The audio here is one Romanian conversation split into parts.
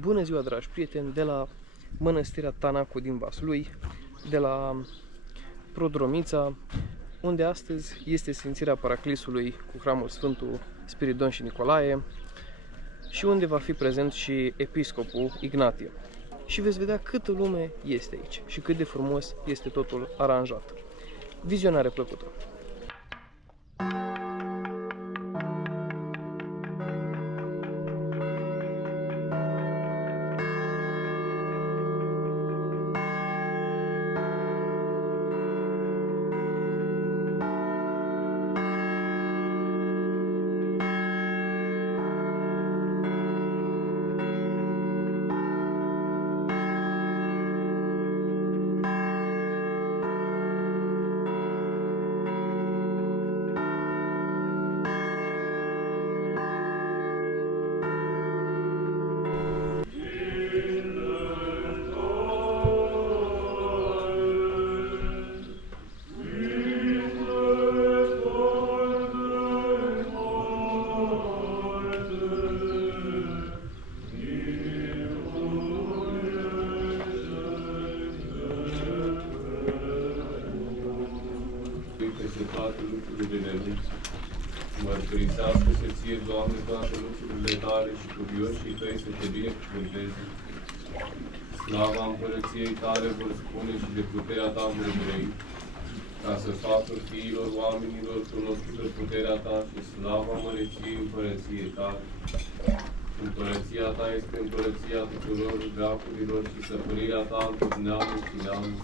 Bună ziua, dragi prieteni, de la Mănăstirea Tanacu din Vaslui, de la Prodromița, unde astăzi este Sfințirea Paraclisului cu Hramul Sfântul Spiridon și Nicolae și unde va fi prezent și Episcopul Ignatie. Și veți vedea câtă lume este aici și cât de frumos este totul aranjat. Vizionare plăcută! Peste toate lucrurile neluți. Mărturisească-se ție, Doamne, toate lucrurile tale și cuvioșii tăi să te binecuvânteze. Slava împărăției tale vor spune și de puterea ta vor grăi, ca să facă fiilor oamenilor cunoscută puterea ta și slava măreției împărăției tale. Împărăția ta este împărăția tuturor veacurilor și stăpânirea ta într neamuri și neamuri.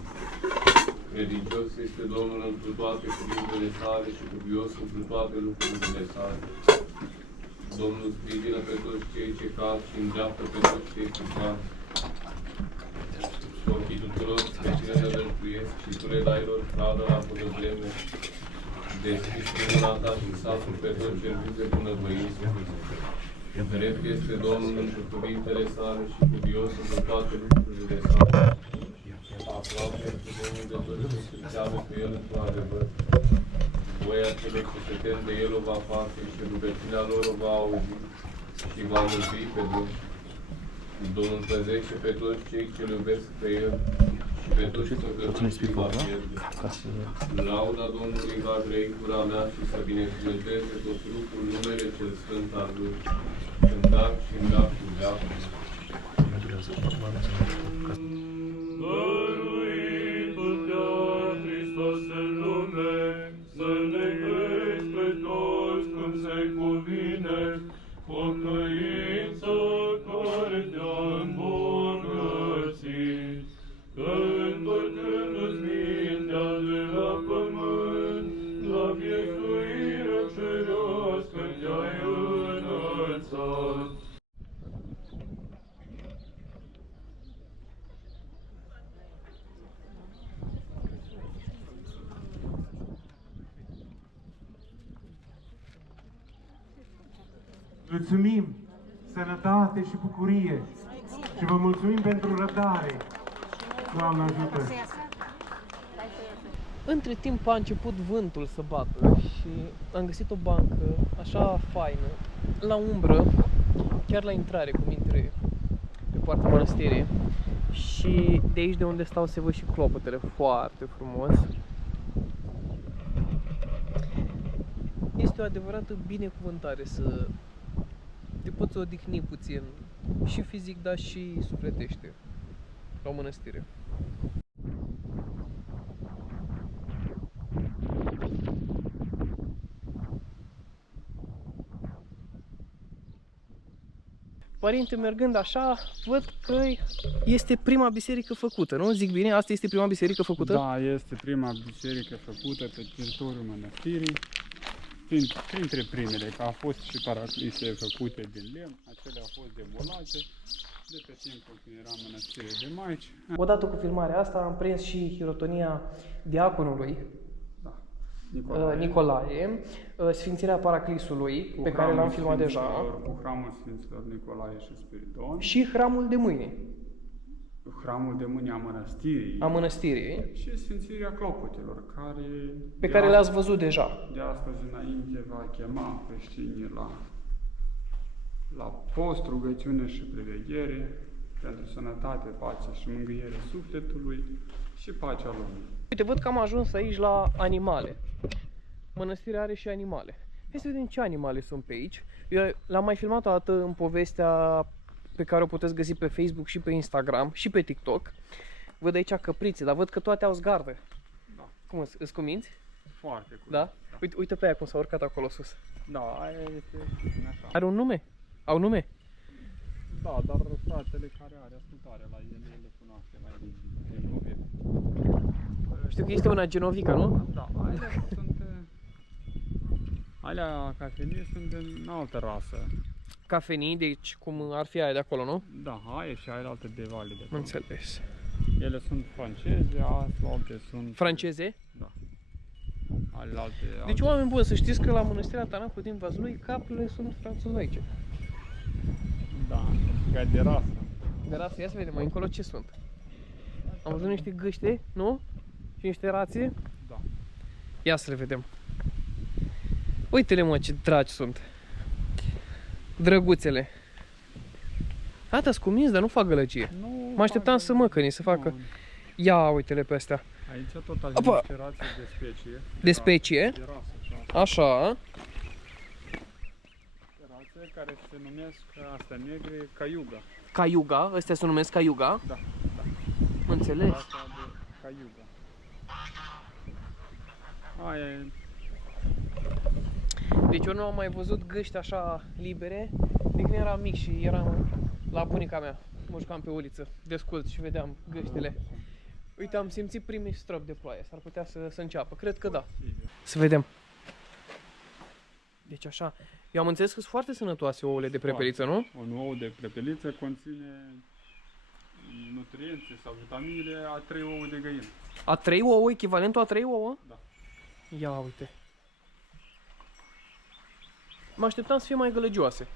Credincios este Domnul întru toate cuvintele sale și cuvios întru toate lucrurile sale. Domnul sprijină pe toți cei ce cad și îndreaptă pe toți cei ce cad. Ochii tuturor pe cine ne nădăjduiesc și tu le dai lor pradă la bună vreme. Deschizi prin mâna ta și satul pe toți ce buze bunăvoință. Drept este Domnul întru cuvintele sale și cuvios întru toate lucrurile sale. Aproape este Domnul de toți ce se înseamnă cu El într adevăr. Voia celor ce se tem de El o va face și rugăciunea lor o va auzi și va mântui pe Domnul. Domnul păzește pe toți cei ce îl iubesc pe El și pe toți ce se va pierde. Lauda Domnului va grăi gura mea și să binecuvânteze tot trupul numele cel sfânt al Lui. În veac și în veac și în veac. Dăruitul te-a Hristos în lume, să ne crezi pe toți cum se cuvine, pocăință care te-a îmbogățit. Că întorcându-ți mintea de la pământ, la viețuire cerească te-ai înălțat. Mulțumim, sănătate și bucurie și vă mulțumim pentru răbdare. Doamne ajută! Între timp a început vântul să bată și am găsit o bancă așa faină, la umbră, chiar la intrare, cum intri pe poarta mănăstirii. Și de aici de unde stau se văd și clopotele, foarte frumos. Este o adevărată binecuvântare să te poți odihni puțin, și fizic, dar și sufletește, la o mănăstire. Părinte, mergând așa, văd că este prima biserică făcută, nu? Zic bine? Asta este prima biserică făcută? Da, este prima biserică făcută pe teritoriul mănăstirii. Printre primele, că au fost și paraclise făcute din lemn, acelea au fost demolate de pe timpul când era mănăstire de Maici. Odată cu filmarea asta am prins și hirotonia diaconului Nicolae, Sfințirea Paraclisului, pe care l-am filmat deja, cu Hramul Sfinților Nicolae și Spiridon și Hramul de mâine. Hramul de mâine a mănăstirii și Sfințirea Clopotelor, pe care le-ați văzut deja. De astăzi înainte va chema creștinii la la post, rugăciune și priveghere, pentru sănătate, pace și mângâiere sufletului și pacea lumii. Uite, văd că am ajuns aici la animale. Mănăstirea are și animale. Hai să vedem ce animale sunt pe aici. Eu l-am mai filmat o dată în povestea pe care o puteți găsi pe Facebook și pe Instagram și pe TikTok. Văd aici căprițe, dar văd că toate au zgardă. Da. Cum îți cuminți? Foarte curând. Da? Uite pe aia cum s-a urcat acolo sus. Da, aia este așa. Are un nume? Au nume? Da, dar fratele care are ascultare la ele, le cunoaște mai bine. Știu că este una genovica, nu? Da, alea cafenii sunt din altă rasă. Cafenii, deci cum ar fi aia de acolo, nu? Da, aia și aia alte de vale de Am înțeles. Ele sunt franceze, alte sunt... Franceze? Da. Alte... Deci, oameni buni, să știți că la Mănăstirea Tanacu din Vaslui caprele sunt franțuzaice. Da, ca de rasă. De rasă, ia să vedem mai încolo ce sunt. Am văzut niște gâște, nu? Și niște rațe. Da. Ia să le vedem. Uite-le, mă, ce dragi sunt. Drăguțele. Ata-s cuminți, dar nu fac gălăgie. Mă așteptam să măcăni, să facă. Ia uite-le pe astea. Aici tot avem niște rațe de specie. De specie? De rasă, Așa. rațe care se numesc, astea negre, caiuga. Caiuga, ăstea se numesc caiuga? Da, da. Înțeles. Rața de caiuga. Aia e... Deci eu nu am mai văzut gâști așa libere de când eram mic și eram la bunica mea. Mă jucam pe uliță, descult și vedeam gâștile. Uite, am simțit primii stropi de ploaie, s-ar putea să înceapă, cred că da. Să vedem. Deci așa, eu am înțeles că sunt foarte sănătoase ouăle de prepeliță, nu? Un ou de prepeliță conține nutriențe sau vitaminele a 3 ouă de găină. A 3 ouă, echivalentul a 3 ouă? Da. Ia uite. Mă așteptam să fie mai gălăgioase.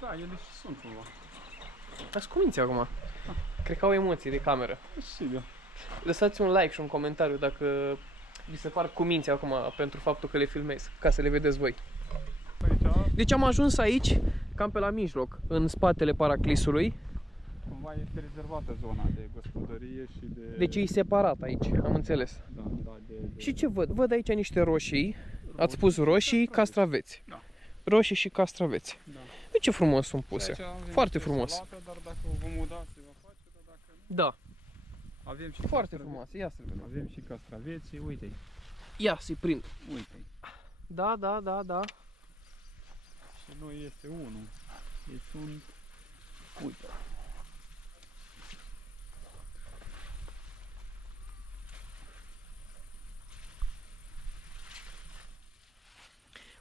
Da, ele și sunt cumva. Ascuminți acum. Cred că au emoții de cameră. Sigur. Lăsați un like și un comentariu dacă vi se par cuminți acum pentru faptul că le filmez, ca să le vedeți voi. Aici, Deci am ajuns aici, cam pe la mijloc, în spatele paraclisului. cumva este rezervată zona de gospodărie și de... Deci e separat aici, am înțeles. Da, da, de... Și ce văd? Văd aici niște roșii. Ați spus roșii, castraveți. Da. Roșii și castraveți. Da. Uite ce frumos sunt puse. Aici avem Foarte niște frumos. salată, dar dacă o vom uda se va face, dar dacă nu... Da, Avem și foarte castraveți. frumos. Ia să vedem. Avem și castraveții, uite-i, Ia să-i prind. uite-i. Da, da, da, da. Și nu este unul, deci sunt, uite.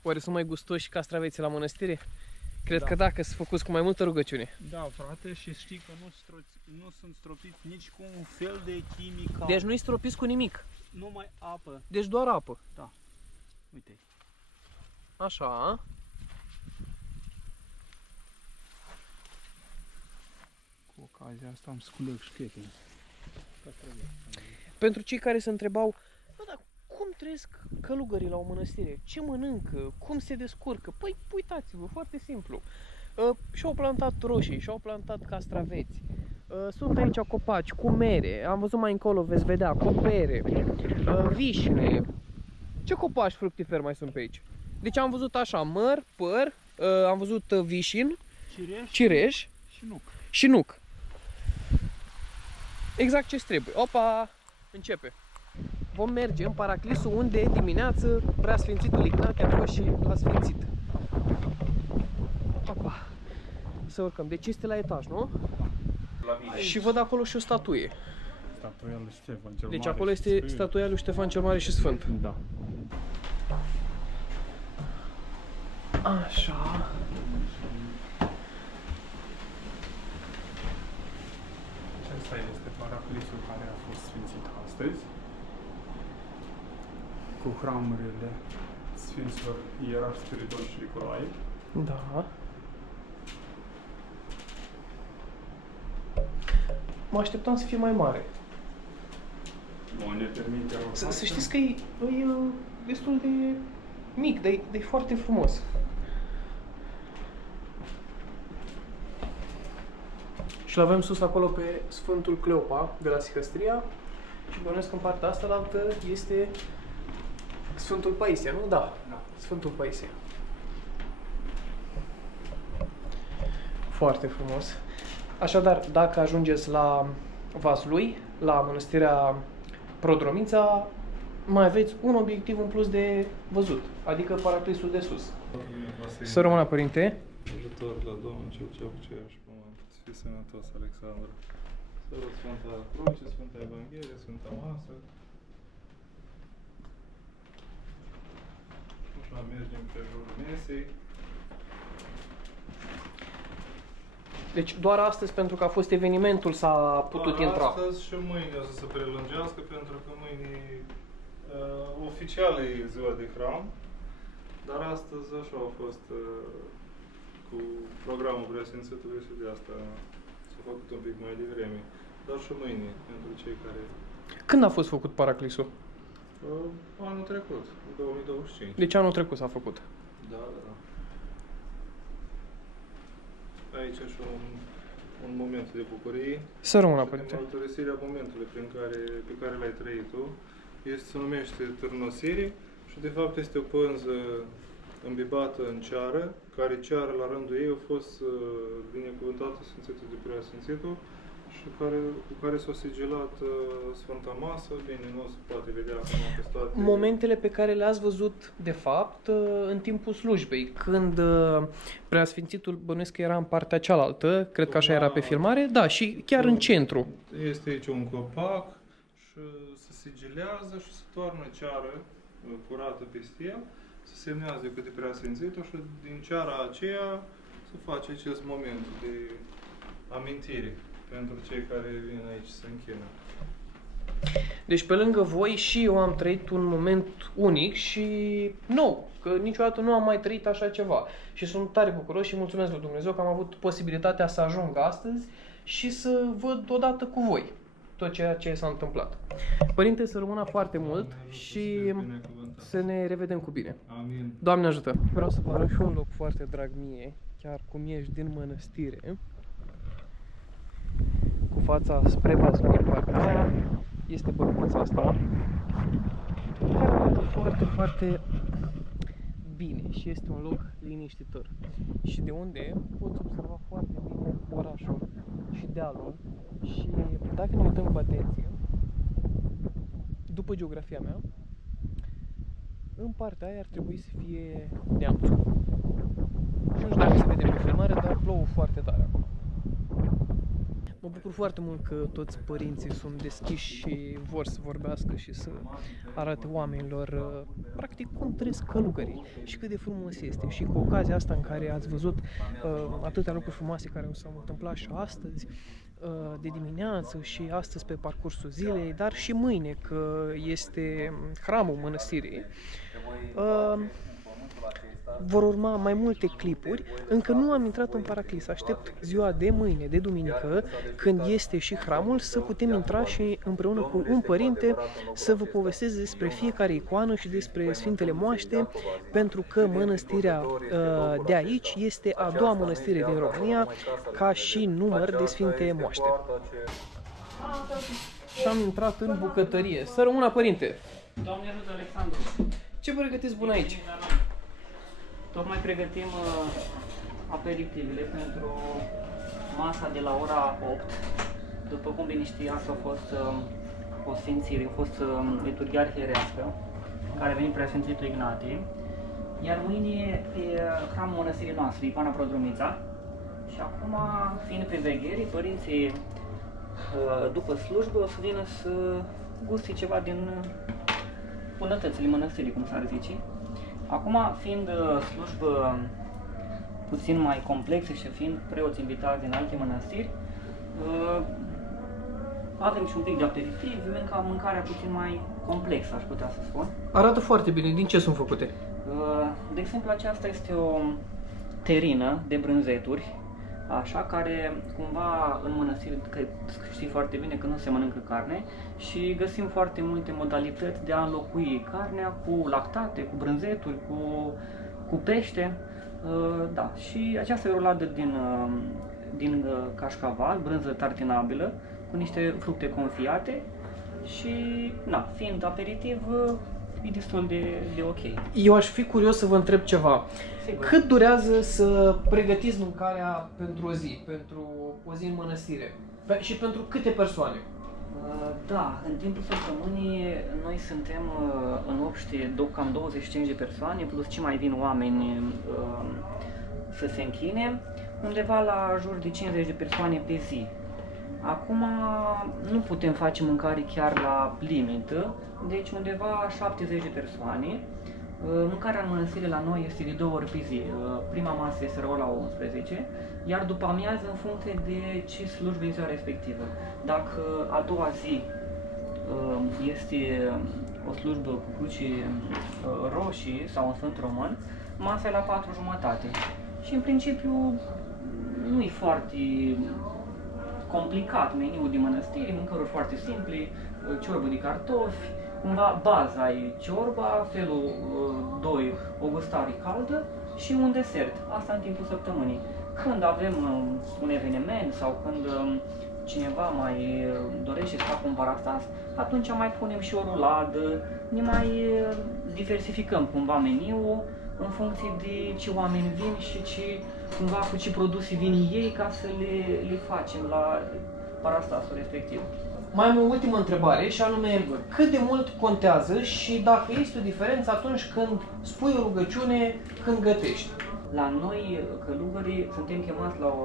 Oare sunt mai gustoși castraveții la mănăstire? Cred Da. că da, că sunt făcuți cu mai multă rugăciune. Da, frate, și știi că nu sunt stropiți nici cu un fel de chimical. Deci nu-i stropiți cu nimic. numai apă. Deci doar apă. Uite. Așa. Cu ocazia asta am sculec șchete. Pentru cei care se întrebau, bă, dar cum trăiesc călugării la o mănăstire? Ce mănâncă? Cum se descurcă? Păi uitați-vă, foarte simplu. Și-au plantat roșii, și-au plantat castraveți. Sunt aici copaci cu mere, am văzut mai încolo, veți vedea, cu pere, vișine. Ce copaci fructiferi mai sunt pe aici? Deci am văzut așa, măr, păr, am văzut vișin, cireș și nuc. Exact ce trebuie. Opa, începe. Vom merge în Paraclisul unde dimineață Preasfințitul Ignatie a fost și l-a sfințit. Opa. Să urcăm. Deci este la etaj, nu? Și văd acolo și o statuie. Statuia lui Ștefan cel Deci Mare acolo și este Sfânt. statuia lui Ștefan cel Mare și Sfânt. Da. Așa. Acesta este Paraclisul care a fost sfințit astăzi. Cu hramurile Sfinților Ierarh Spiridon și Nicolae. Da. Mă așteptam să fie mai mare. Nu ne permite Să știți că e destul de mic, dar e foarte frumos. Și l-avem sus acolo pe Sfântul Cleopa de la Sihăstria și bănuiesc că în partea asta la altă este Sfântul Paisie, nu? Da, Sfântul Paisie. Foarte frumos. Așadar, dacă ajungeți la Vaslui, la Mănăstirea Prodromița, mai aveți un obiectiv în plus de văzut, adică Paraclisul de sus. Să rămână, Părinte! Ajutor la Domnul cel ce cu ceea și pământ. Să fii sănătos, Alexandru. Să rog Sfânta Cruce, Sfânta Evanghelie, Sfânta Masă. Așa mergem pe jurul mesei. Deci doar astăzi, pentru că a fost evenimentul, s-a putut intra. Astăzi și mâine o să se prelungească, pentru că mâine oficial e ziua de hram. Dar astăzi așa a fost cu programul Preasfințitului și de asta s-a făcut un pic mai devreme. Dar și mâine, pentru cei care... Când a fost făcut Paraclisul? Anul trecut, 2025. Deci anul trecut s-a făcut. Da, da. Aici și un moment de bucurie. Să rămână, Și Părinte! din mărturisirea momentului pe care l-ai trăit tu, se numește târnosire și de fapt este o pânză îmbibată în ceară, care ceară la rândul ei a fost binecuvântată Sfințitul de Preasfințitul și cu care s-a sigilat Sfânta Masă. Bine, nu se poate vedea acum pe toate... Momentele pe care le-ați văzut, de fapt, în timpul slujbei, când Preasfințitul, bănuiesc că era în partea cealaltă, cred că așa era pe filmare, da, și chiar în centru. Este aici un copac și se sigilează și se toarnă ceară curată peste el, se semnează de către Preasfințitul și din ceara aceea se face acest moment de amintire pentru cei care vin aici să închină. Deci pe lângă voi și eu am trăit un moment unic și nou, că niciodată nu am mai trăit așa ceva. Și sunt tare bucuros și mulțumesc lui Dumnezeu că am avut posibilitatea să ajung astăzi și să văd odată cu voi tot ceea ce s-a întâmplat. Părinte, să rămână foarte mult și să ne revedem cu bine. Amin. Doamne ajută! Vreau să vă arăt și un loc foarte drag mie, chiar cum ești din mănăstire. Cu fața spre Vaslui, în partea aia, este băcuța asta, care arată foarte, foarte bine și este un loc liniștitor. Și de unde poți observa foarte bine orașul și dealul. Și dacă ne uităm cu atenție, după geografia mea, în partea aia ar trebui să fie Neamțul. Și nu știu dacă se vede pe filmare, dar plouă foarte tare acum. Mă bucur foarte mult că toți părinții sunt deschiși și vor să vorbească și să arate oamenilor practic cum trăiesc călugării și cât de frumos este. Și cu ocazia asta în care ați văzut atâtea lucruri frumoase care o să s-au întâmplat și astăzi, de dimineață și astăzi pe parcursul zilei, dar și mâine, că este hramul mănăstirii, vor urma mai multe clipuri. Încă nu am intrat în Paraclis, aștept ziua de mâine, de duminică, când este și hramul, să putem intra și împreună cu un părinte să vă povestesc despre fiecare icoană și despre Sfintele Moaște, pentru că mănăstirea de aici este a doua mănăstire din România ca și număr de Sfinte Moaște. Și am intrat în bucătărie. Să rămână, părinte! Doamne ajută, Alexandru! Ce pregătiți bun aici? Tocmai pregătim aperitivele pentru masa de la ora 8. După cum bine știați, a fost o sfințire, a fost liturghia arhierească, care a venit Preasfințitul Ignatie. Iar mâine e hramul mănăstirii noastre, Icoana Prodromița. Și acum, fiind pe veghere, părinții după slujbă o să vină să guste ceva din bunătățile mănăstirii, cum s-ar zice. Acum, fiind slujbă puțin mai complexe și fiind preoți invitați din alte mănăstiri, avem și un pic de aperitiv, mâncarea puțin mai complexă, aș putea să spun. Arată foarte bine. Din ce sunt făcute? De exemplu, aceasta este o terină de brânzeturi, așa, care cumva în mănăstiri, că știi foarte bine că nu se mănâncă carne și găsim foarte multe modalități de a înlocui carnea cu lactate, cu brânzeturi, cu pește. Da, și aceasta e o roladă din din cașcaval, brânză tartinabilă, cu niște fructe confiate și, na, fiind aperitiv, e destul de ok. Eu aș fi curios să vă întreb ceva. Sigur. Cât durează să pregătiți mâncarea pentru o zi, pentru o zi în mănăstire? Și pentru câte persoane? Da, în timpul săptămânii noi suntem în obște cam 25 de persoane, plus ce mai vin oameni să se închine, undeva la jur de 50 de persoane pe zi. Acum nu putem face mâncare chiar la limită, deci undeva 70 de persoane. Mâncarea în mănăstire la noi este de 2 ori pe zi. Prima masă este la 11, iar după amiază în funcție de ce slujbă este ziua respectivă. Dacă a doua zi este o slujbă cu cruci roșii sau un Sfânt Român, masa e la 4:30. Și în principiu nu e foarte complicat meniul de mănăstiri, mâncăruri foarte simple, ciorbă de cartofi, cumva baza e ciorba, felul 2 o gustare caldă și un desert. Asta în timpul săptămânii. Când avem un eveniment sau când cineva mai dorește să facă un parastas, atunci mai punem și o ruladă, ne mai diversificăm cumva meniul în funcție de ce oameni vin și cumva cu ce produse vin ei ca să le facem la parastasul respectiv. Mai am o ultimă întrebare și anume, cât de mult contează și dacă este o diferență atunci când spui o rugăciune, când gătești? La noi, călugării, suntem chemați la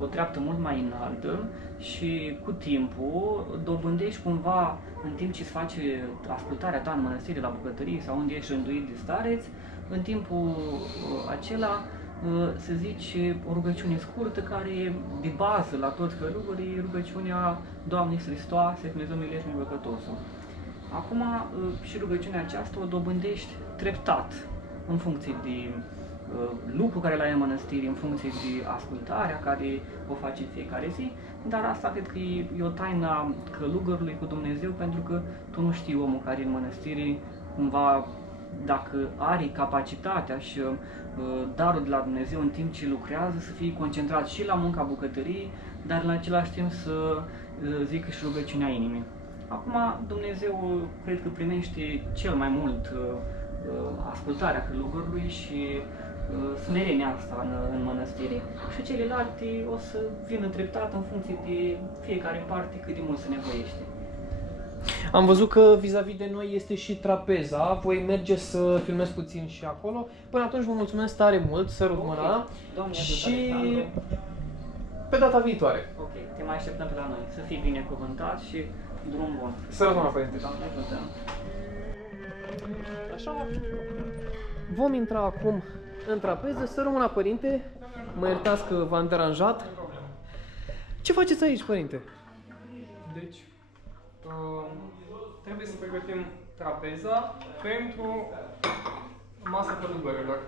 o treaptă mult mai înaltă și cu timpul dobândești cumva, în timp ce îți face ascultarea ta în mănăstire, la bucătărie sau unde ești rânduit de stareț, în timpul acela să zici o rugăciune scurtă care e de bază la toți călugării, rugăciunea Doamne Hristoase, Dumnezeu milește-ne păcătosul. Acum și rugăciunea aceasta o dobândești treptat, în funcție de lucru care l-ai în mănăstire, în funcție de ascultarea care o faci în fiecare zi, dar asta cred că e o taină călugărului cu Dumnezeu, pentru că tu nu știi omul care e în mănăstire, cumva, dacă are capacitatea și darul de la Dumnezeu în timp ce lucrează, să fie concentrat și la munca bucătăriei, dar în același timp să zică și rugăciunea inimii. Acum, Dumnezeu cred că primește cel mai mult ascultarea călugărului și smerenia asta în mănăstire și celelalte o să vină treptat în funcție de fiecare parte cât de mult se nevoiește. Am văzut că vis-a-vis de noi este și trapeza, voi merge să filmez puțin și acolo. Până atunci vă mulțumesc tare mult, sărut mâna și pe data viitoare. Ok, te mai așteptăm pe la noi. Să fii binecuvântat și drum bun. Sărut mâna, părinte. Doamne ajută! Așa, vom intra acum în trapeză. Sărut mâna, părinte. Mă iertați că v-am deranjat. Ce faceți aici, părinte? Deci, trebuie să pregătim trapeza pentru masa călugărilor.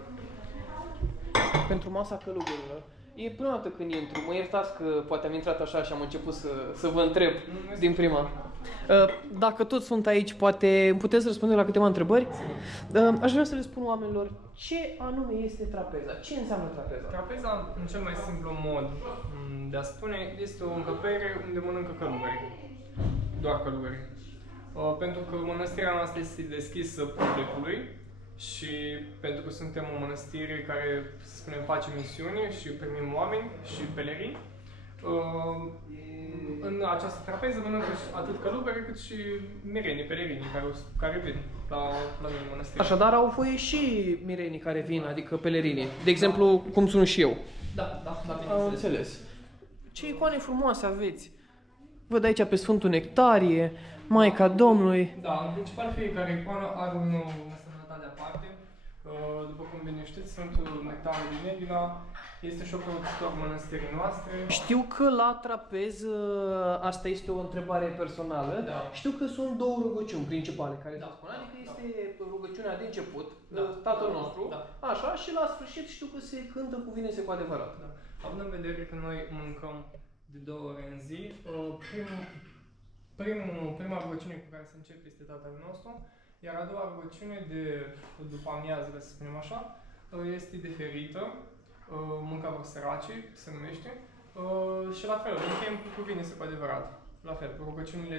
Pentru masa călugărilor. E prima dată când intru. Mă iertați că poate am intrat așa și am început să vă întreb din prima. Dacă toți sunt aici, poate puteți răspunde la câteva întrebări. Aș vrea să le spun oamenilor ce anume este trapeza. Ce înseamnă trapeza? Trapeza, în cel mai simplu mod de a spune, este o încăpere unde mănâncă călugării. Doar călugării. Pentru că mănăstirea noastră este deschisă publicului și pentru că suntem o mănăstire care, să spunem, face misiune și primim oameni și pelerini, în această trapeză mănâncă atât călugării cât și mirenii, pelerinii care vin la noi în mănăstire. Așadar au voie și mirenii care vin, adică pelerinii. De exemplu, cum sunt și eu. Da, Am înțeles. Ce icoane frumoase aveți! Văd aici pe Sfântul Nectarie, Maica Domnului. Da, în principal fiecare icoană are o însemnătate aparte. După cum bine știți, Sfântul Nectarie din Neghina este și ocrotitor mănăstirii noastre. Știu că la trapez, asta este o întrebare personală, știu că sunt două rugăciuni principale care se spun, adică este rugăciunea de început, Tatăl nostru, așa, și la sfârșit știu că se cântă cuvinte cu adevărat. Da. Având în vedere că noi mâncăm de 2 ori în zi, prima rugăciune cu care se începe este Tatăl nostru, iar a doua rugăciune de după amiază, să spunem așa, este diferită, mâncarea săracii, se numește, Și la fel, încheiem cu cuvinte cu adevărat. La fel, rugăciunile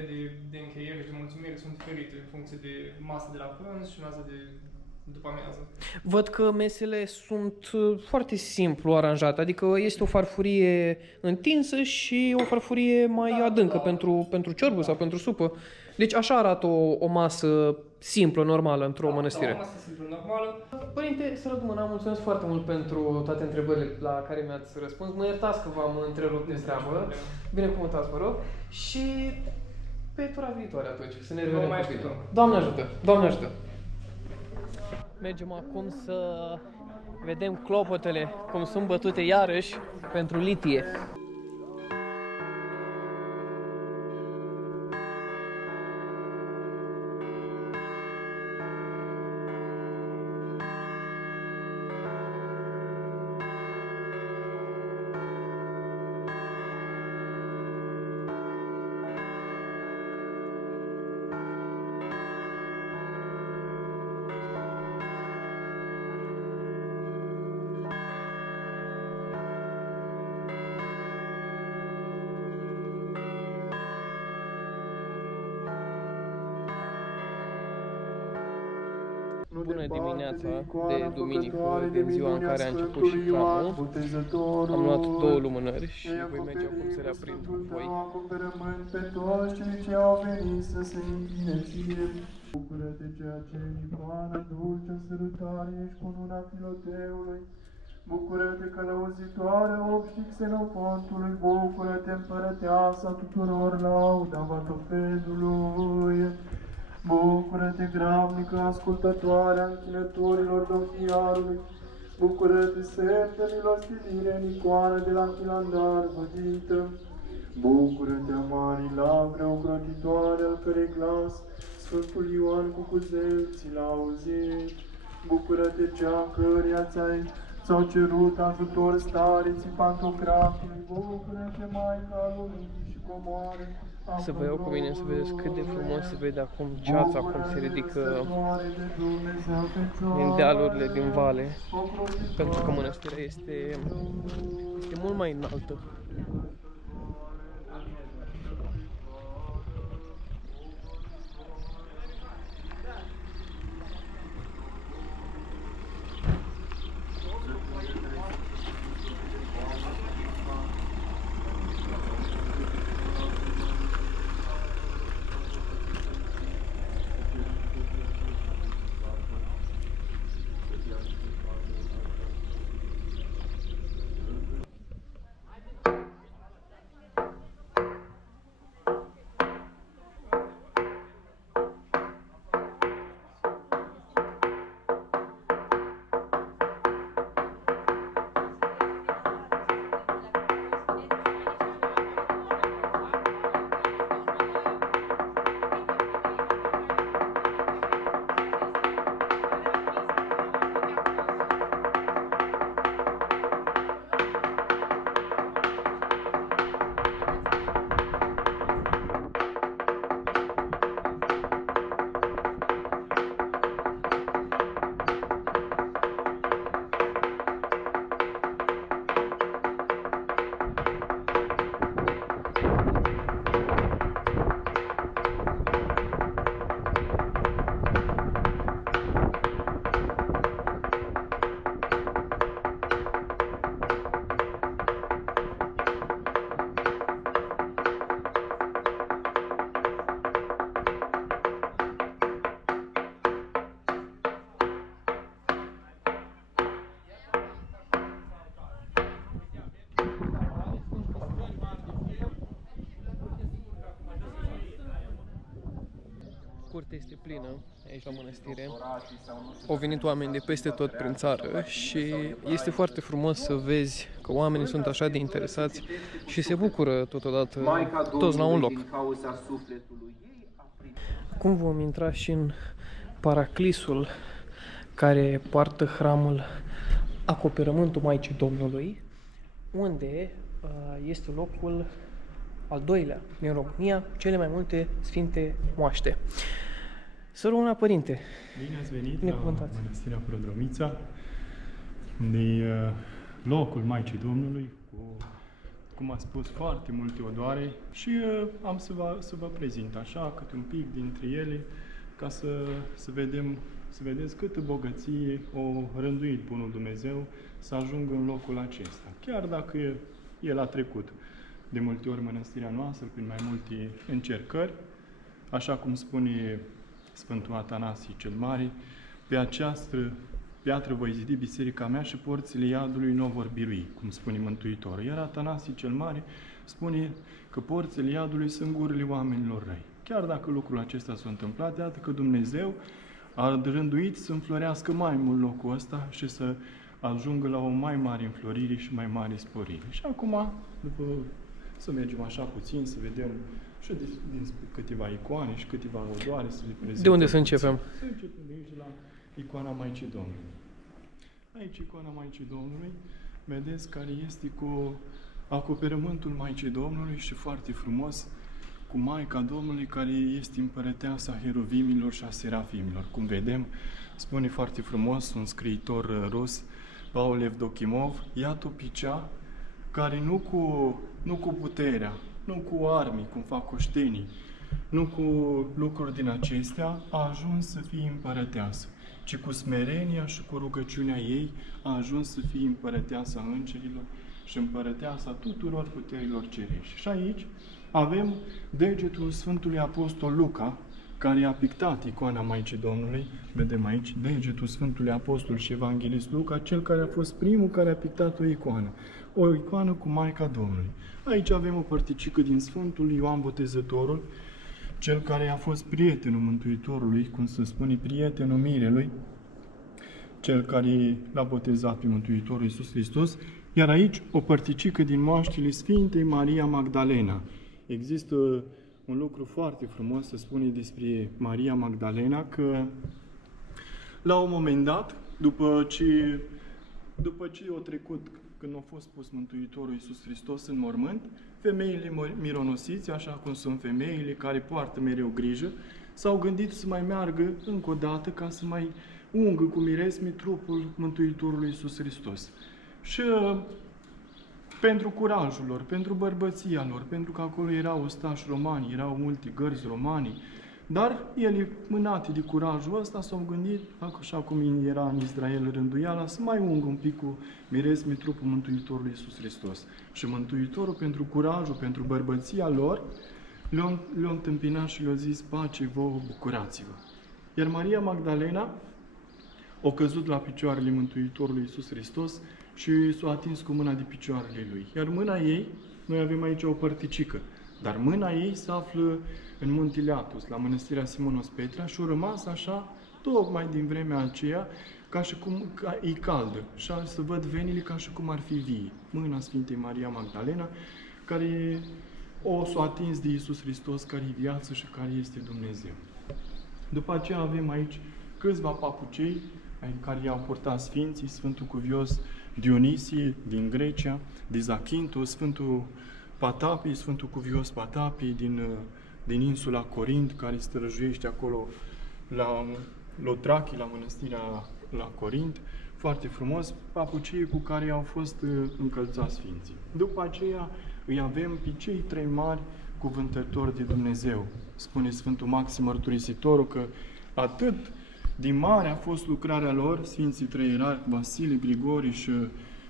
de încheiere și de mulțumire sunt diferite în funcție de masa de la prânz și masa de după amiază. Văd că mesele sunt foarte simplu aranjate, adică este o farfurie întinsă și o farfurie mai adâncă pentru ciorbă sau pentru supă. Deci așa arată o masă simplă, normală, într-o mănăstire. Da, o masă simplă, normală. Părinte Sărădumăna, mulțumesc foarte mult pentru toate întrebările la care mi-ați răspuns. Mă iertați că v-am întrerupt de treabă. Binecuvântați, vă rog. Și pe tura viitoare atunci, să ne revedem cu bine. Doamne ajută! Doamne ajută! Mergem acum să vedem clopotele cum sunt bătute iarăși pentru litie. Bună dimineața de duminică, din ziua în care a început și hramul. Am luat 2 lumânări și voi merge acum să le aprind cu voi. Pe toți cei ce au venit să se închine ție. Bucură-te ceea ce icoana dulce sărutare ești cu luna Filoteului. Bucură-te călăuzitoare obștii Xenofontului. Bucură-te împărăteasa tuturor lauda Vatopedului. Bucură-te, gravnică, ascultătoare a închinătorilor Domniarului. Bucură-te, semn de milostivire în icoană de la Chilandar vădită. Bucură-te, amari lavre, ocrotitoare, al cărei glas Sfântul Ioan cu Cuzel ți l-a auzit. Bucură-te, cea căreia ți-au cerut ajutor stareții Pantocratului. Bucură-te, Maica Lumii și Comoare. Să vă iau cu mine să vedeți cât de frumos se vede acum ceața, cum se ridică din dealurile din vale, pentru că mănăstirea este mult mai înaltă. Curtea este plină aici la mănăstire. Au venit oameni de peste tot prin țară și este foarte frumos să vezi că oamenii sunt așa de interesați și se bucură totodată toți la un loc. Acum vom intra și în paraclisul care poartă hramul Acoperământul Maicii Domnului, unde este locul al doilea din România, cele mai multe sfinte moaște. Sărăuna Părinte! Bine ați venit la Mănăstirea Prodromița, unde e locul Maicii Domnului, cu cum a spus, foarte multe odoare și am să vă prezint așa, câte un pic dintre ele, ca să vedeți câtă bogăție o rânduit Bunul Dumnezeu să ajungă în locul acesta. Chiar dacă El a trecut de multe ori mănăstirea noastră prin mai multe încercări, așa cum spune Sfântul Atanasie cel Mare, pe această piatră voi zidi biserica mea și porțile iadului nu o vor birui, cum spune Mântuitorul. Iar Atanasie cel Mare spune că porțile iadului sunt gurile oamenilor răi. Chiar dacă lucrul acesta s-a întâmplat, iată că Dumnezeu a rânduit să înflorească mai mult locul ăsta și să ajungă la o mai mare înflorire și mai mare sporire. Și acum, după să mergem așa puțin, să vedem și din câteva icoane și câteva odoare, să le prezentăm. De unde să începem? Să începem de aici la icoana Maicii Domnului. Aici icoana Maicii Domnului, vedeți care este cu acoperământul Maicii Domnului și foarte frumos, cu Maica Domnului care este împărăteasa heruvimilor și a serafimilor. Cum vedem, spune foarte frumos un scriitor rus, Paul Evdokimov, iată picea care nu cu puterea, nu cu armi, cum fac oștenii, nu cu lucruri din acestea, a ajuns să fie împărăteasă, ci cu smerenia și cu rugăciunea ei a ajuns să fie împărăteasa îngerilor și împărăteasa tuturor puterilor cerești. Și aici avem degetul Sfântului Apostol Luca, care a pictat icoana Maicii Domnului. Vedem aici degetul Sfântului Apostol și Evanghelist Luca, cel care a fost primul care a pictat o icoană. O icoană cu Maica Domnului. Aici avem o părticică din Sfântul Ioan Botezătorul, cel care a fost prietenul Mântuitorului, cum se spune, prietenul mirelui, cel care l-a botezat pe Mântuitorul Iisus Hristos, iar aici o părticică din moaștele Sfintei Maria Magdalena. Există un lucru foarte frumos, se spune despre Maria Magdalena, că la un moment dat, după ce a trecut, când a fost pus Mântuitorul Iisus Hristos în mormânt, femeile mironosiți, așa cum sunt femeile care poartă mereu grijă, s-au gândit să mai meargă încă o dată ca să mai ungă cu miresme trupul Mântuitorului Iisus Hristos. Și pentru curajul lor, pentru bărbăția lor, pentru că acolo erau ostași romani, erau multe gărzi romani, dar ele, mânate de curajul ăsta, s-au gândit, așa cum era în Israel rânduiala, să mai ungă un pic cu miresme trupul Mântuitorului Iisus Hristos. Și Mântuitorul, pentru curajul, pentru bărbăția lor, le-a întâmpinat și le-a zis, pace vouă, bucurați-vă. Iar Maria Magdalena a căzut la picioarele Mântuitorului Iisus Hristos și s-a atins cu mâna de picioarele Lui. Iar mâna ei, noi avem aici o părticică, dar mâna ei se află în Muntele Athos, la Mănăstirea Simonos Petra, și a rămas așa, tocmai din vremea aceea, ca și cum e caldă. Și să văd venile ca și cum ar fi vii. Mâna Sfintei Maria Magdalena, care s-a atins de Iisus Hristos, care e viață și care este Dumnezeu. După aceea avem aici câțiva papucei care i-au purtat Sfinții, Sfântul Cuvios Dionisie din Grecia, de Zachintos, Sfântul Patapii, Sfântul Cuvios Patapii din insula Corint, care străjuiește acolo la Lotrachii, la mănăstirea la Corint. Foarte frumos, papucii cu care au fost încălțați Sfinții. După aceea îi avem pe cei trei mari cuvântători de Dumnezeu. Spune Sfântul Maxim Mărturisitorul că atât de mare a fost lucrarea lor, Sfinții Trei Ierarhi, Vasile, Grigori și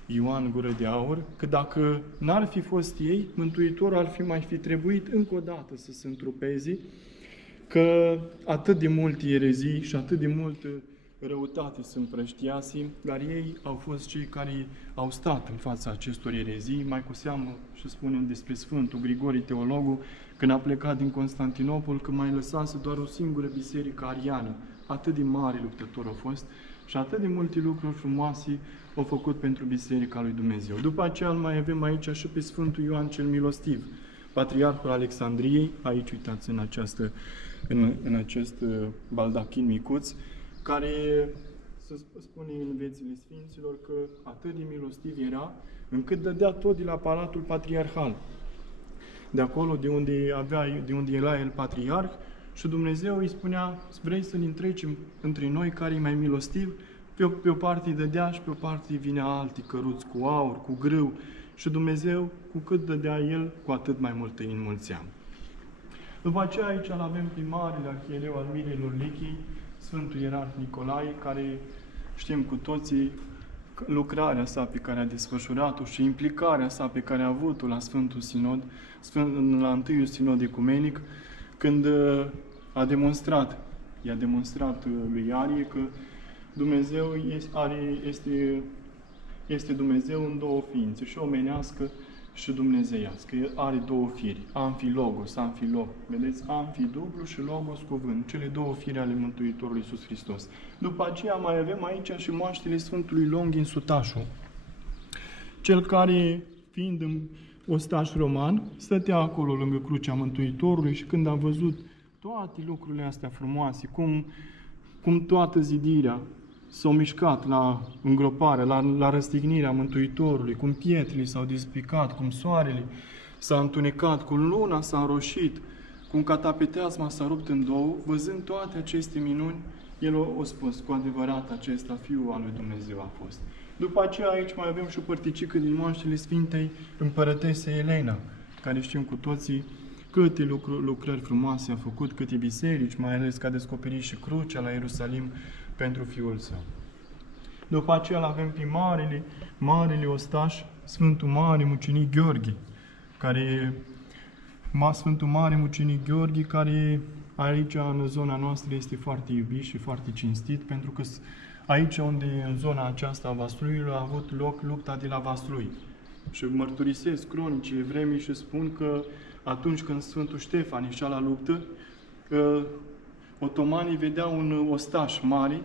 Ioan Gură de Aur, că dacă n-ar fi fost ei, Mântuitorul ar fi mai fi trebuit încă o dată să se întrupeze, că atât de multe erezii și atât de multă răutate se împrăștiase, dar ei au fost cei care au stat în fața acestor erezii, mai cu seamă și spunem despre Sfântul Grigori Teologul, când a plecat din Constantinopol, că mai lăsase doar o singură biserică ariană. Atât de mare luptător a fost și atât de multe lucruri frumoase au făcut pentru Biserica lui Dumnezeu. După aceea mai avem aici și pe Sfântul Ioan cel Milostiv, Patriarhul Alexandriei, aici uitați în acest baldachin micuț, care se spune în viețile Sfinților că atât de milostiv era, încât dădea tot de la Palatul Patriarhal. De acolo, de unde era el patriarh, și Dumnezeu îi spunea, vrei să ne întrecem între noi care e mai milostiv? Pe o parte îi dădea și pe o parte îi vinea alte căruți cu aur, cu grâu și Dumnezeu, cu cât dădea El, cu atât mai mult îi înmulțeam. După aceea aici îl avem pe Marele Arhiereu al Mirilor Lichii, Sfântul Ierarh Nicolae, care știm cu toții lucrarea sa pe care a desfășurat-o și implicarea sa pe care a avut-o la Sfântul Sinod, la Întâiul Sinod Ecumenic, când i-a demonstrat lui Arie că Dumnezeu este Dumnezeu în două ființe, și omenească și dumnezeiască. El are două firi, amfilogos, amfilog. Vedeți? Amfi dublu și logos cuvânt, cele două firi ale Mântuitorului Iisus Hristos. După aceea mai avem aici și moaștele Sfântului Longin Sutașu, cel care, fiind ostaș roman, stătea acolo lângă crucea Mântuitorului și când a văzut toate lucrurile astea frumoase, cum toată zidirea s-au mișcat la îngropare, la răstignirea Mântuitorului, cum pietrele s-au despicat, cum soarele s-a întunecat, cum luna s-a înroșit, cum catapeteasma s-a rupt în două, văzând toate aceste minuni, el a spus, cu adevărat, acesta Fiul al lui Dumnezeu a fost. După aceea aici mai avem și o părticică din moaștele Sfintei Împărătese Elena, care știm cu toții câte lucrări frumoase a făcut, câte biserici, mai ales că a descoperit și crucea la Ierusalim pentru Fiul Său. După aceea îl avem pe Marele Ostaș, Sfântul Mare Mucenic Gheorghe, Sfântul Mare Mucenic Gheorghe, care aici, în zona noastră, este foarte iubit și foarte cinstit, pentru că aici unde, în zona aceasta a Vasluiului, a avut loc lupta de la Vaslui. Și mărturisesc cronicile vremii și spun că atunci când Sfântul Ștefan ieșea la luptă, otomanii vedeau un ostaș mare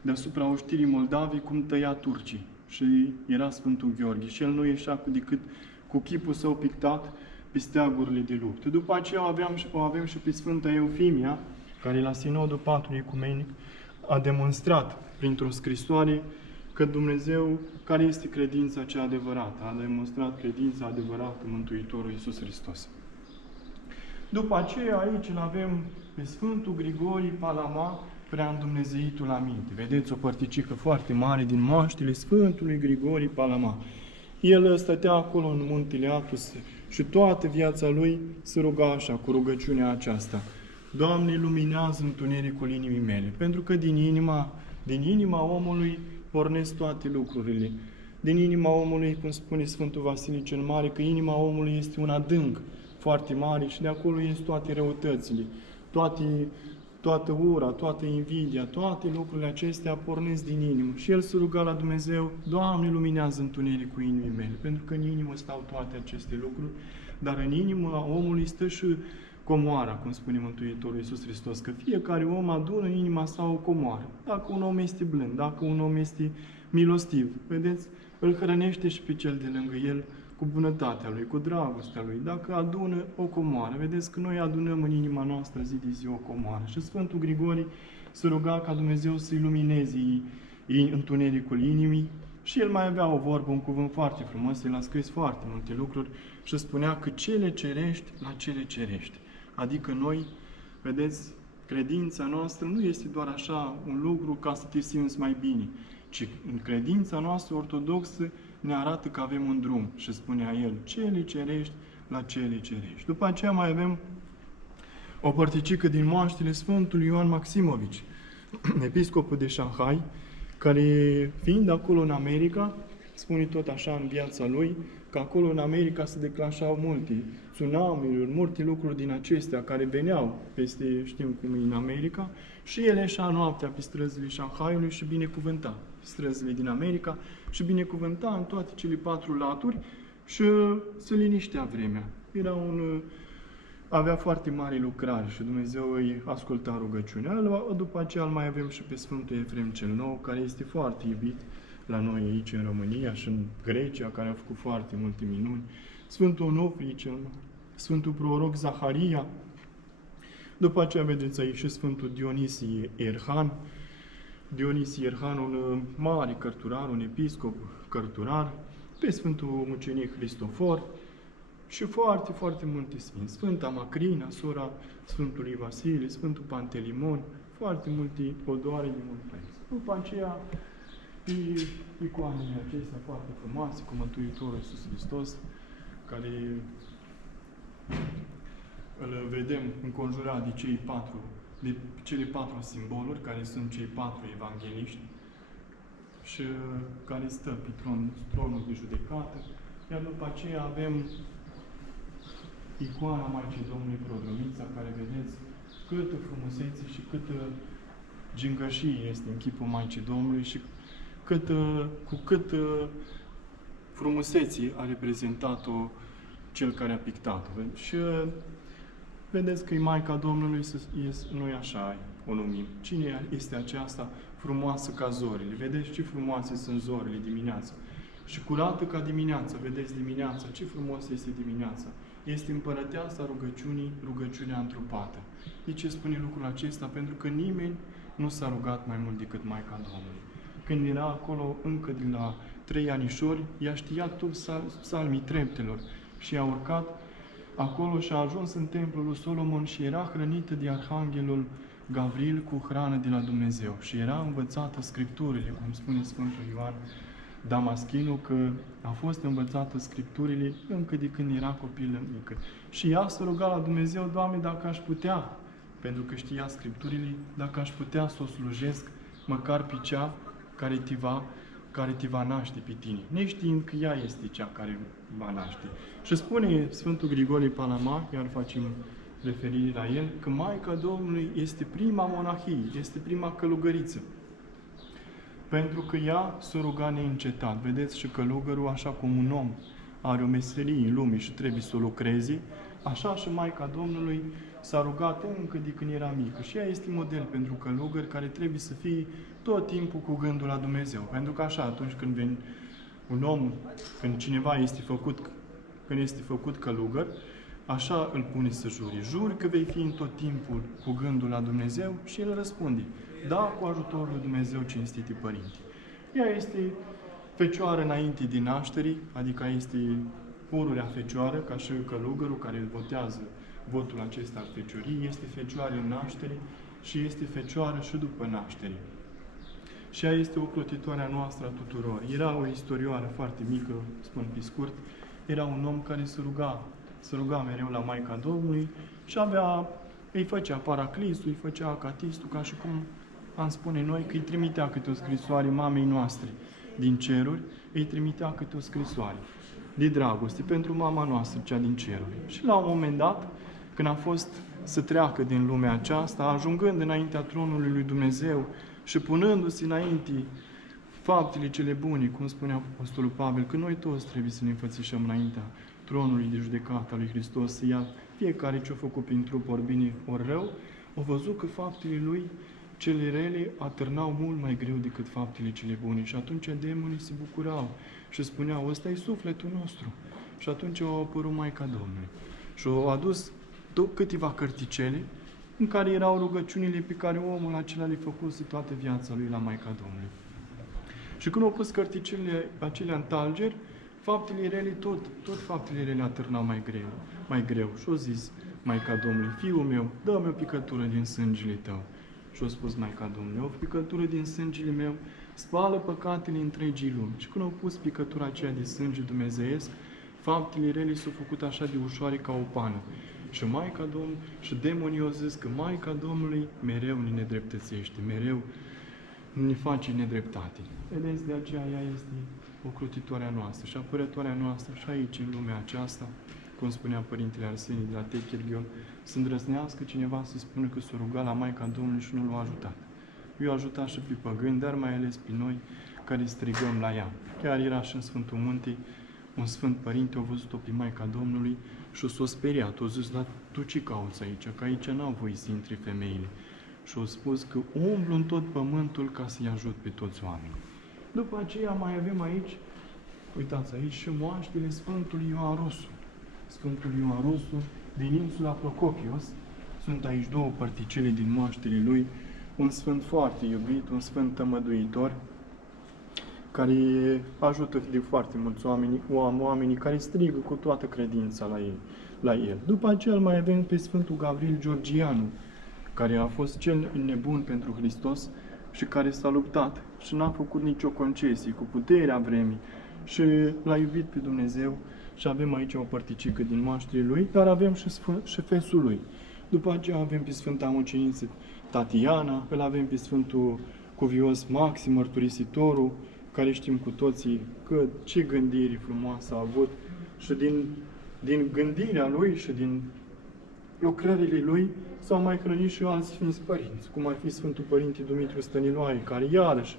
deasupra oștirii Moldavii cum tăia turcii. Și era Sfântul Gheorghe. Și el nu ieșea decât cu chipul său pictat pe steagurile de luptă. După aceea o avem și pe Sfânta Eufimia, care la Sinodul 4 Ecumenic a demonstrat printr-o scrisoare că Dumnezeu, care este credința cea adevărată, a demonstrat credința adevărată Mântuitorului Iisus Hristos. După aceea aici îl avem pe Sfântul Grigorie Palama, prea îndumnezeitul aminte. Vedeți o părticică foarte mare din moaștele Sfântului Grigorie Palama. El stătea acolo în muntele Atos și toată viața lui se ruga așa, cu rugăciunea aceasta: Doamne, luminează întunericul inimii mele, pentru că din inima omului pornesc toate lucrurile. Din inima omului, cum spune Sfântul Vasile cel Mare, că inima omului este un adânc foarte mare și de acolo ies toate răutățile, toată ura, toată invidia, toate lucrurile acestea pornesc din inimă. Și el se ruga la Dumnezeu: Doamne, luminează întunericul inimii mele, pentru că în inimă stau toate aceste lucruri, dar în inima omului stă și comoara, cum spune Mântuitorul Iisus Hristos, că fiecare om adună în inima sa o comoară. Dacă un om este blând, dacă un om este milostiv, vedeți, îl hrănește și pe cel de lângă el cu bunătatea lui, cu dragostea lui. Dacă adună o comoară, vedeți că noi adunăm în inima noastră zi de zi o comoară. Și Sfântul Grigorie se ruga ca Dumnezeu să ilumineze întunericul inimii. Și el mai avea o vorbă, un cuvânt foarte frumos, el a scris foarte multe lucruri și spunea că cele cerești la cele cerești. Adică noi, vedeți, credința noastră nu este doar așa un lucru ca să te simți mai bine, ci în credința noastră ortodoxă ne arată că avem un drum. Și spunea el: cele cerești la cele cerești. După aceea mai avem o părticică din moaștele Sfântului Ioan Maximovici, episcopul de Shanghai, care, fiind acolo în America, spune tot așa în viața lui, că acolo în America se declanșau multe tsunami-uri, multe lucruri din acestea care veneau peste, știm cum e în America, și el ieșea noaptea pe străzile Shanghaiului și binecuvânta străzile din America și binecuvânta în toate cele 4 laturi și se liniștea vremea. Avea foarte mare lucrare și Dumnezeu îi asculta rugăciunea. După aceea mai avem și pe Sfântul Efrem cel Nou, care este foarte iubit la noi aici în România și în Grecia, care a făcut foarte multe minuni. Sfântul Onofrie cel Mare, Sfântul Proroc Zaharia. După aceea vedeți aici și Sfântul Dionisie Erhan. Dionisie Erhan, un mare cărturar, un episcop cărturar, pe Sfântul Mucenic Hristofor și foarte, foarte multe sfinți. Sfânta Macrina, sora Sfântului Vasile, Sfântul Pantelimon, foarte multe podoare de mult preț. După aceea, și icoanele acestea foarte frumoase cu Mântuitorul Iisus Hristos, care îl vedem înconjurat de cele patru simboluri, care sunt cei patru evangeliști și care stă pe tronul de judecată. Iar după aceea avem icoana Maicii Domnului Prodromița, care vedeți câtă frumusețe și câtă gingășie este în chipul Maicii Domnului și cu cât frumusețe a reprezentat-o cel care a pictat-o. Și vedeți că e Maica Domnului, noi așa o numim. Cine este aceasta frumoasă ca zorile? Vedeți ce frumoase sunt zorile dimineața. Și curată ca dimineața. Vedeți dimineața, ce frumos este dimineața. Este împărăteasa rugăciunii, rugăciunea întrupată. De ce spune lucrul acesta? Pentru că nimeni nu s-a rugat mai mult decât Maica Domnului. Când era acolo încă de la 3 anișori, ea știa toți psalmii treptelor și a urcat acolo și a ajuns în templul lui Solomon și era hrănită de Arhanghelul Gavril cu hrană de la Dumnezeu și era învățată Scripturile, cum spune Sfântul Ioan Damaschinu, că a fost învățată Scripturile încă de când era copilă mică. Și ea se ruga la Dumnezeu: Doamne, dacă aș putea, pentru că știa Scripturile, dacă aș putea să o slujesc, măcar pe cea care te va naște pe tine, neștiind că ea este cea care va naște. Și spune Sfântul Grigorie Palama, iar facem referire la el, că Maica Domnului este prima monahie, este prima călugăriță. Pentru că ea s-a rugat neîncetat. Vedeți, și călugărul, așa cum un om are o meserie în lume și trebuie să o lucreze, așa și Maica Domnului s-a rugat încă de când era mică. Și ea este model pentru călugări care trebuie să fie tot timpul cu gândul la Dumnezeu. Pentru că așa, atunci când un om, când cineva este făcut călugăr, așa îl pune să juri. Juri că vei fi în tot timpul cu gândul la Dumnezeu și el răspunde: da, cu ajutorul lui Dumnezeu, cinstite părinte. Ea este fecioară înainte din nașterii, adică este pururea fecioară, ca și călugărul care votează votul acesta al feciorii, este fecioară în naștere și este fecioară și după naștere. Și ea este ocrotitoarea noastră a tuturor. Era o istorioară foarte mică, spun pe scurt, era un om care se ruga mereu la Maica Domnului și îi făcea paraclisul, îi făcea acatistul, ca și cum am spune noi că îi trimitea câte o scrisoare mamei noastre din ceruri, îi trimitea câte o scrisoare de dragoste pentru mama noastră, cea din ceruri. Și la un moment dat, când a fost să treacă din lumea aceasta, ajungând înaintea tronului lui Dumnezeu și punându-se înainte faptele cele bune, cum spunea Apostolul Pavel, că noi toți trebuie să ne înfățișăm înaintea tronului de judecată al lui Hristos, să ia fiecare ce-a făcut prin trup, ori bine, ori rău, au văzut că faptele lui cele rele atârnau mult mai greu decât faptele cele bune. Și atunci demonii se bucurau și spuneau: ăsta e sufletul nostru. Și atunci au apărut Maica Domnului. Și au adus câteva cărticele în care erau rugăciunile pe care omul acela le făcuse toată viața lui la Maica Domnului. Și când au pus cărticelele acelea în talger, faptele rele, tot faptele rele atârnau mai greu. Și au zis Maica Domnului: Fiul meu, dă-mi o picătură din sângele tău. Și a spus Maica Domnului: o picătură din sângele meu spală păcatele întregii lumi. Și când au pus picătura aceea de sânge dumnezeiesc, faptele rele s-au făcut așa de ușoare ca o pană. Și Maica Domnului, și demonii au zis că Maica Domnului mereu ne nedreptățește, mereu ne face nedreptate. Vedeți, de aceea ea este ocrotitoarea noastră și apărătoarea noastră și aici, în lumea aceasta, cum spunea Părintele Arsenie de la Techirghiol, să îndrăznească cineva să spună că s-a rugat la Maica Domnului și nu l-a ajutat. Eu ajutat și pe păgâni, dar mai ales pe noi care strigăm la ea. Chiar era și în Sfântul Munte un Sfânt Părinte, a văzut-o pe Maica Domnului și s-a speriat. A zis: dar tu ce cauți aici? Că aici n-au voie să intre femeile. Și a spus că umblu în tot pământul ca să-i ajut pe toți oamenii. După aceea mai avem aici, uitați aici, și moaștele Sfântului Ioan Rusu. Sfântul Ioan Rusu din insula Procopios. Sunt aici două părticele din moaștele lui. Un sfânt foarte iubit, un sfânt tămăduitor, care ajută de foarte mulți oamenii care strigă cu toată credința la el. După aceea mai avem pe Sfântul Gavril Georgianu, care a fost cel nebun pentru Hristos și care s-a luptat și n-a făcut nicio concesie cu puterea vremii și l-a iubit pe Dumnezeu și avem aici o părticică din moaștrii lui, dar avem și fesul lui. După aceea avem pe Sfânta Muceniță Tatiana, îl avem pe Sfântul Cuvios Maxim, mărturisitorul, care știm cu toții că ce gândiri frumoase a avut și din gândirea lui și din lucrările lui s-au mai hrănit și alți Sfinți Părinți, cum ar fi Sfântul Părinte Dumitru Stăniloae, care iarăși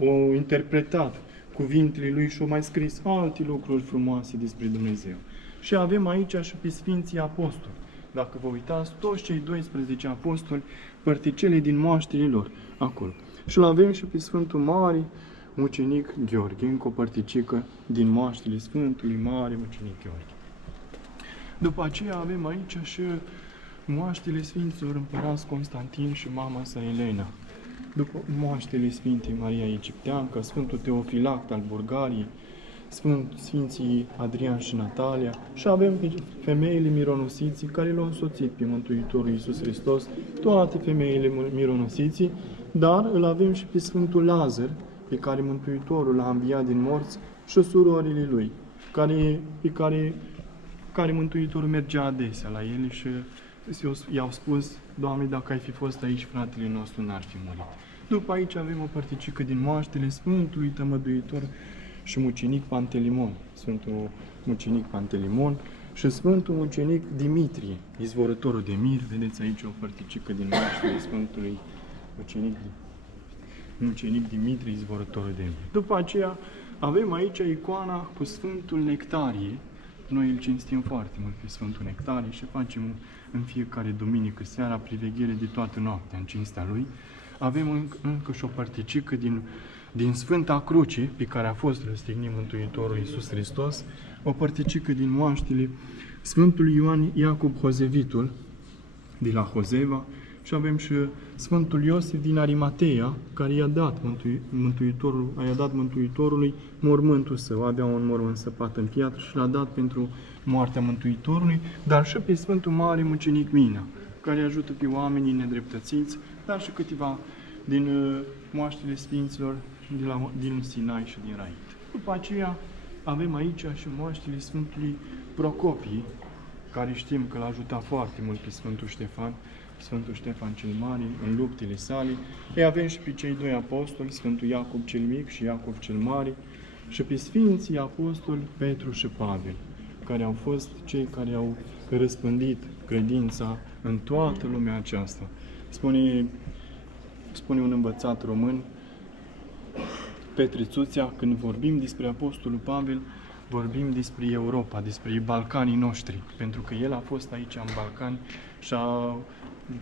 au interpretat cuvintele lui și au mai scris alte lucruri frumoase despre Dumnezeu. Și avem aici și pe Sfinții Apostoli. Dacă vă uitați, toți cei 12 apostoli, părticele din moaștele lor, acolo. Și îl avem și pe Sfântul Mare Mucenic Gheorghe, încă o părticică din moaștele Sfântului Mare Mucenic Gheorghe. După aceea avem aici și moaștele Sfinților Împărați Constantin și mama sa Elena. După moaștele Sfintei Maria Egipteancă, Sfântul Teofilact al Bulgariei, Sfinții Adrian și Natalia și avem femeile mironosiții care l-au însoțit pe Mântuitorul Iisus Hristos, toate femeile mironosiții, dar îl avem și pe Sfântul Lazar, pe care Mântuitorul l-a înviat din morți, și surorile lui, care Mântuitorul mergea adesea la ele și i-au spus: Doamne, dacă ai fi fost aici, fratele nostru n-ar fi murit. După aici avem o părticică din moaștele Sfântului Tămăduitor și Mucenic Pantelimon, Sfântul Mucenic Pantelimon și Sfântul Mucenic Dimitrie, izvorătorul de mir. Vedeți aici o părticică din moaștele Sfântului Mucenic Dimitrie, izvorătorul de mir. După aceea avem aici icoana cu Sfântul Nectarie. Noi îl cinstim foarte mult pe Sfântul Nectarie și facem în fiecare duminică seara priveghere de toată noaptea în cinstea lui. Avem încă și o părticică din Sfânta Cruce, pe care a fost răstignit Mântuitorul Iisus Hristos, o părticică din moaștele Sfântului Ioan Iacob Hozevitul, de la Hozeva, și avem și Sfântul Iosif din Arimatea, care i-a dat Mântuitorului mormântul său. Avea un mormânt săpat în piatră și l-a dat pentru moartea Mântuitorului, dar și pe Sfântul Mare Mucenic Mina, care ajută pe oamenii nedreptățiți, dar și câteva din moaștele Sfinților din Sinai și din Rait. După aceea avem aici și moaștele Sfântului Procopii, care știm că l-a ajutat foarte mult pe Sfântul Ștefan cel Mare în luptele sale. Îi avem și pe cei doi apostoli, Sfântul Iacob cel Mic și Iacob cel Mare, și pe Sfinții Apostoli Petru și Pavel, care au fost cei care au răspândit credința în toată lumea aceasta. Spune un învățat român, Petrițuția, când vorbim despre Apostolul Pavel, vorbim despre Europa, despre Balcanii noștri, pentru că el a fost aici în Balcani și a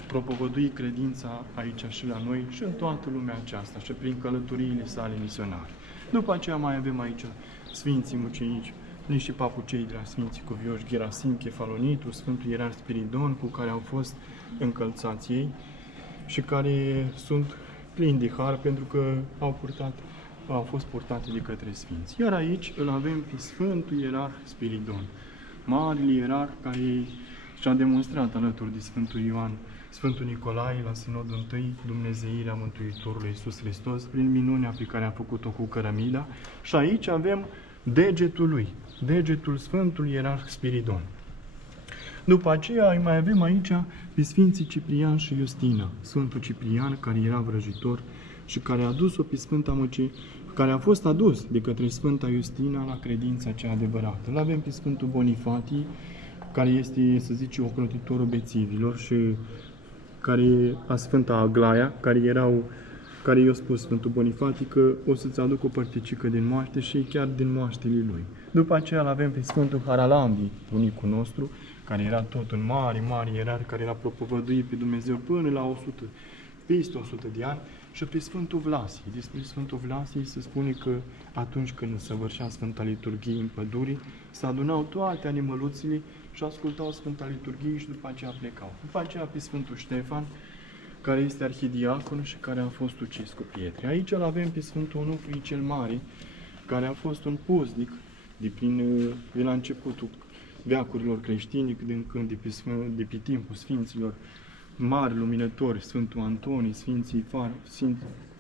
propovăduit credința aici și la noi și în toată lumea aceasta și prin călătoriile sale misionare. După aceea mai avem aici Sfinții Mucenici, niște papucei de la Sfinții Cuvioși, Gerasim, Chefalonitu, Sfântul Ierar Spiridon, cu care au fost încălțați ei și care sunt plini de har pentru că au fost purtate de către Sfinți. Iar aici îl avem pe Sfântul Ierar Spiridon, marele ierar care și-a demonstrat alături de Sfântul Ioan, Sfântul Nicolae, la Sinodul I, Dumnezeirea Mântuitorului Iisus Hristos, prin minunea pe care a făcut-o cu cărămida. Și aici avem degetul lui, degetul Sfântul Ierar Spiridon. După aceea îi mai avem aici pe Sfinții Ciprian și Justina. Sfântul Ciprian, care era vrăjitor și care a adus-o pe Sfânta care a fost adus de către Sfânta Justina la credința cea adevărată. Îl avem pe Sfântul Bonifatii, care este, să zice, ocrotitorul bețivilor și care a Sfânta Aglaia, care i-a spus Sfântul Bonifatii că o să-ți aduc o părticică din moaște și chiar din moaștele lui. După aceea îl avem pe Sfântul Haralambi, bunicul nostru, care era tot un mare ierar, care l-a propovăduit pe Dumnezeu până la peste 100 de ani, și pe Sfântul Vlasie. Despre Sfântul Vlasie se spune că atunci când săvârșea Sfânta Liturghie în pădure, se adunau toate animăluțile și ascultau Sfânta Liturghie și după aceea plecau. După aceea pe Sfântul Ștefan, care este arhidiacon și care a fost ucis cu pietre. Aici îl avem pe Sfântul Onufrie cel Mare, care a fost un puznic de la începutul veacurilor creștini, de pe timpul Sfinților mari luminători, Sfântul Antonie, Sfinții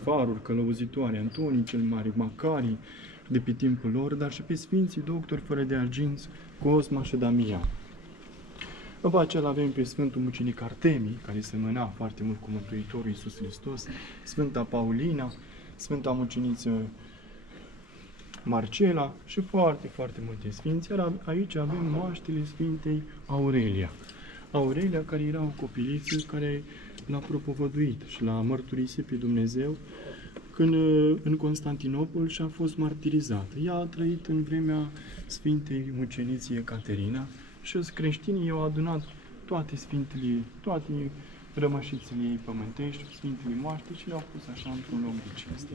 Faruri Călăuzitoare, Antonie cel Mare, Macarii, de pe timpul lor, dar și pe Sfinții Doctori fără de arginți, Cosma și Damian. După aceea avem pe Sfântul Mucenic Artemii, care semăna foarte mult cu Mântuitorul Iisus Hristos, Sfânta Paulina, Sfânta Muceniță Marcela și foarte, foarte multe sfinți. Iar aici avem moaștele Sfintei Aurelia. Aurelia, care era o copiliță care l-a propovăduit și l-a mărturisit pe Dumnezeu când în Constantinopol și a fost martirizată. Ea a trăit în vremea Sfintei Muceniții Ecaterina și creștinii i-au adunat toate sfintele, toate rămășițele ei pământești, sfintele moaște și le-au pus așa într-un loc de cinste.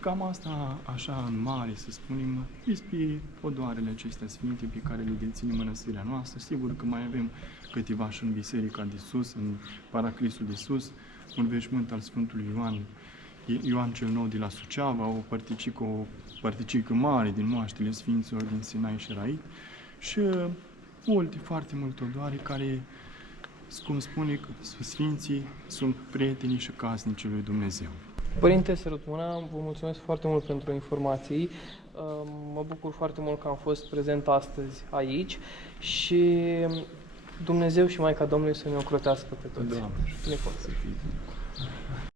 Cam asta, așa în mare, să spunem, despre odoarele acestea sfinte pe care le deține mănăstirea noastră. Sigur că mai avem câteva și în Biserica de Sus, în Paraclisul de Sus, un veșmânt al Sfântului Ioan cel Nou de la Suceava, o părticică mare din moaștele Sfinților din Sinai și Rait și multe, foarte multe odoare care, cum spune, Sfinții sunt prietenii și casnicii lui Dumnezeu. Părinte Sărătuna, vă mulțumesc foarte mult pentru informații. Mă bucur foarte mult că am fost prezent astăzi aici și Dumnezeu și Maica Domnului să ne ocrotească pe toți. Doamne, Ne pot. să fie.